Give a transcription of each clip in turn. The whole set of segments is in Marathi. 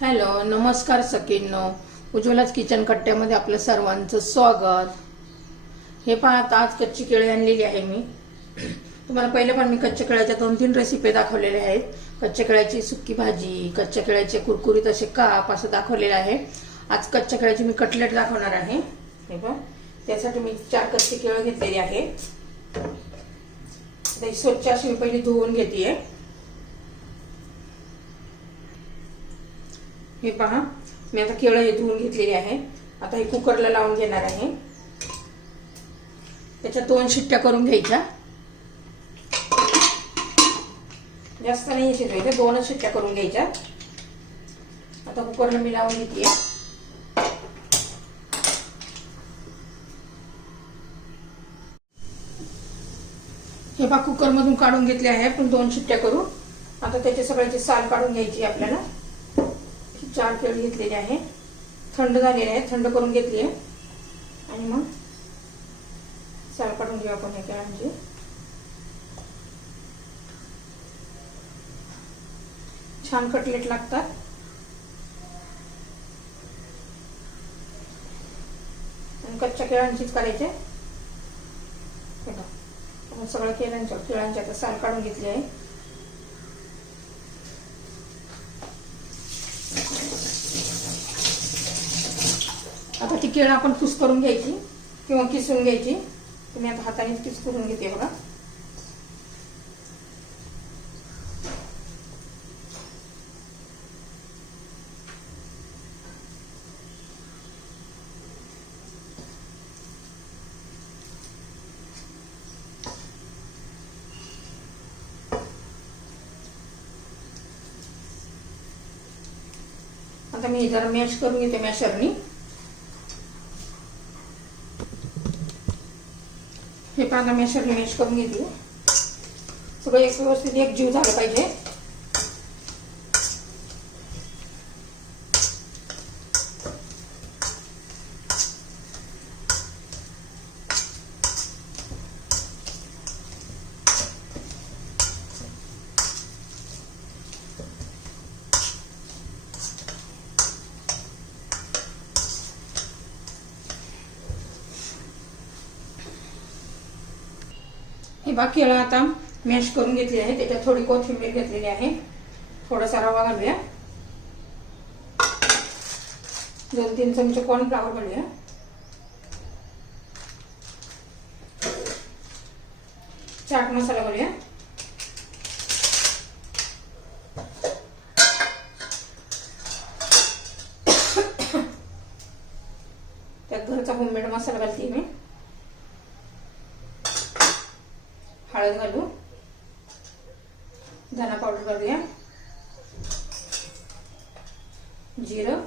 हॅलो नमस्कार सकींनो उज्ज्वलाच किचन कट्ट्यामध्ये आपलं सर्वांचं स्वागत. हे पाहत आज कच्ची केळी आणलेली आहे मी. तुम्हाला पहिले पण मी कच्च्या केळ्याच्या दोन तीन रेसिपी दाखवलेल्या आहेत. कच्च्या केळ्याची सुक्की भाजी कच्च्या केळ्याचे कुरकुरीत असे काप असं दाखवलेलं आहे. आज कच्च्या केळ्याची मी कटलेट दाखवणार आहे. हे बघ त्यासाठी मी चार कच्ची केळं घेतलेली आहे. स्वच्छ अशी मी पहिली धुवून घेते हे पहा. मी आता केळं हे धुवून घेतलेली आहे. आता हे कुकरला लावून घेणार आहे. त्याच्या दोन शिट्ट्या करून घ्यायच्या. जास्त नाही शिजवायच्या दोनच शिट्ट्या करून घ्यायच्या. आता कुकरला मी लावून घेते. हे पहा कुकरमधून काढून घेतले आहे. पण दोन शिट्ट्या करू. आता त्याचे सगळ्याची साल काढून घ्यायची आपल्याला. चार प्लेट घेतलेली आहे. थंड झालेले आहे. थंड करून घेतली आहे. आणि मग साल काढून घेऊ आपण हे केळांची म्हणजे. छान कटलेट लागतात. आणि कच्च्या केळांचीच करायचे. बघा. सगळं केळांच्या केळांची आता साल काढून घेतली आहे. आता ती केळं आपण कुस करून घ्यायची किंवा किसून घ्यायची. तुम्ही आता हातानेच किस करून घेते बघा. आता मी जरा मॅश करून घेते मॅशरनी हे पाना मॅशरने मॅश करून घेतली. सगळं एक व्यवस्थित एक जीव झालं पाहिजे. हे बा केळं आता मॅश करून घेतली आहे त्याच्यात थोडी कोथिंबीर घेतलेली आहे. थोडासा रवा घालूया. दोन तीन चमचे कॉर्नफ्लावर घालूया. चाट मसाला घालूया. त्यात घरचा होममेड मसाला घालते मी. हळद घालू. धना पावडर घालूया. जिरं.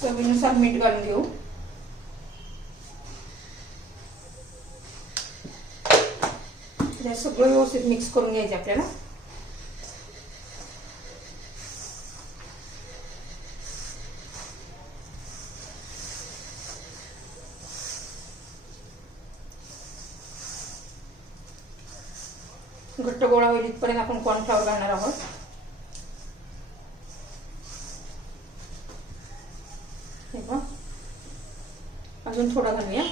चवीनुसार मीठ घालून घेऊ. सगळं व्यवस्थित मिक्स करून घ्यायचं आपल्याला. घट्ट गोळा होईल इथपर्यंत आपण कॉर्नफ्लॉवर घालणार आहोत. हे पहा. अजून थोडा घालूया.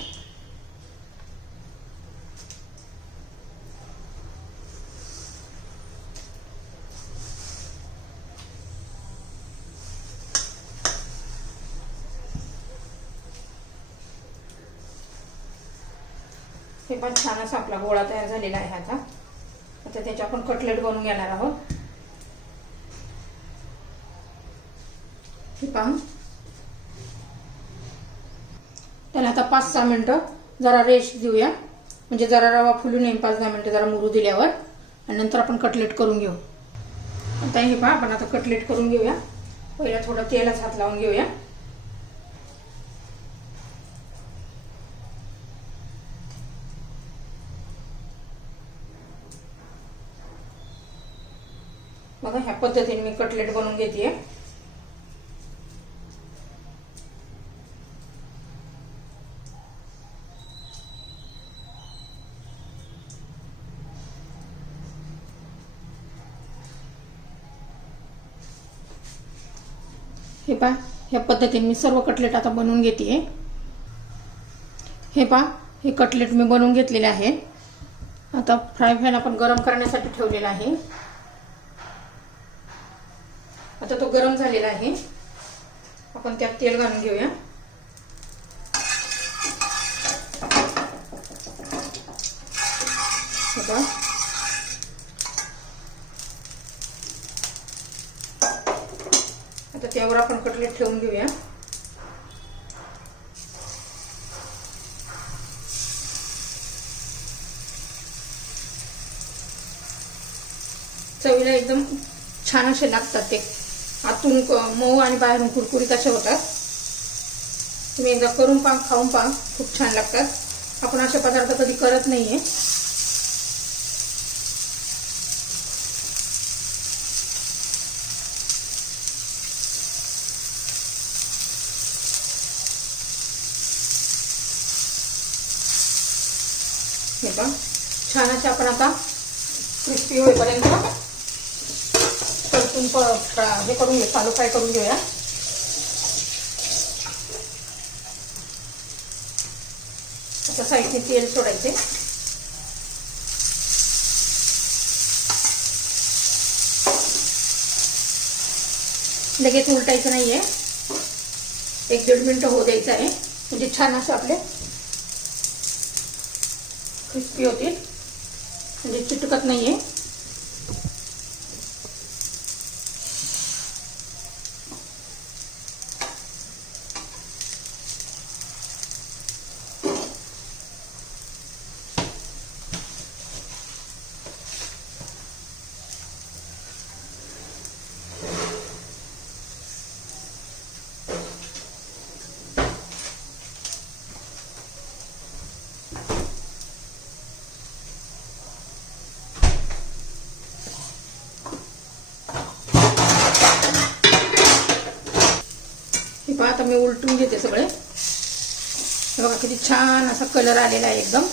हे पण छान असा आपला गोळा तयार झालेला आहे आता. आता त्याचे आपण कटलेट बनवून घेणार आहोत. हे पहा. त्याला आता पाच सहा मिनटं जरा रेस्ट देऊया. म्हणजे जरा रवा फुलून येईल पाच दहा मिनटं जरा मुरू दिल्यावर. आणि नंतर आपण कटलेट करून घेऊ. आता हे पहा आपण आता कटलेट करून घेऊया. पहिला थोडं तेलाच हात लावून घेऊया. बघा ह्या पद्धतीने मी कटलेट बनवून घेते हे पा ह्या पद्धतीने मी सर्व कटलेट आता बनवून घेते हे पा हे कटलेट मी बनवून घेतलेले आहे. आता फ्राय पॅन आपण गरम करण्यासाठी ठेवलेला आहे. आता तो गरम झालेला आहे. आपण त्यात तेल घालून घेऊया. आता त्यावर आपण कटलेट ठेवून घेऊया. चवीला एकदम छान असे लागतात ते. आतून मऊ आणि बाहेरून कुरकुरीत असे होतात. तुम्ही एकदा करून पहा खाऊन पहा. खूप छान लागतात. आपण असे पदार्थ कधी करत नाहीये. हे पहा. छान असे आपण आता क्रिस्पी होईपर्यंत परतून हे करून घेऊ चालू फ्राय करून घेऊया. त्याच्या साईडने तेल सोडायचे. लगेच उलटायचं नाहीये. एक दीड मिनिट होऊ द्यायचं आहे. म्हणजे छान असं आपले क्रिस्पी होतील. म्हणजे चिटकत नाहीये. हे पहा आता मी उलटून घेते सगळे. हे बघा किती छान असा कलर आलेला आहे एकदम.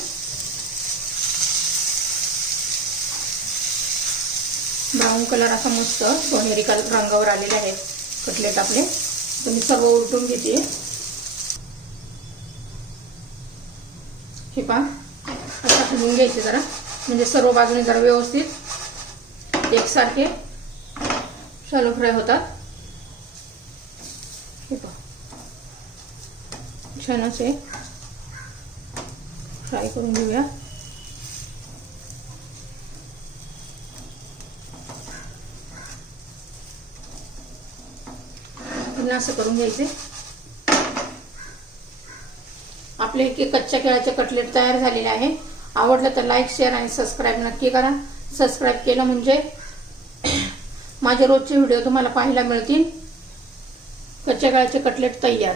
ब्राऊन कलर असा मस्त सोनेरी कलर रंगावर आलेले आहेत कटलेट आपले. तर मी सर्व उलटून घेते. हे पहा आता फिरून घ्यायचे जरा. म्हणजे सर्व बाजूने जरा व्यवस्थित एकसारखे शालो फ्राय होतात. हे पहा छान असे फ्राय करून घेऊया पुन्हा असं करून घ्यायचे आपले हे कच्च्या केळाचे कटलेट तयार झालेले आहे आवडलं तर लाईक शेअर आणि सबस्क्राईब नक्की करा सबस्क्राईब केलं म्हणजे माझे रोजचे व्हिडिओ तुम्हाला पाहायला मिळतील कच्च्या गायचे कटलेट तयार.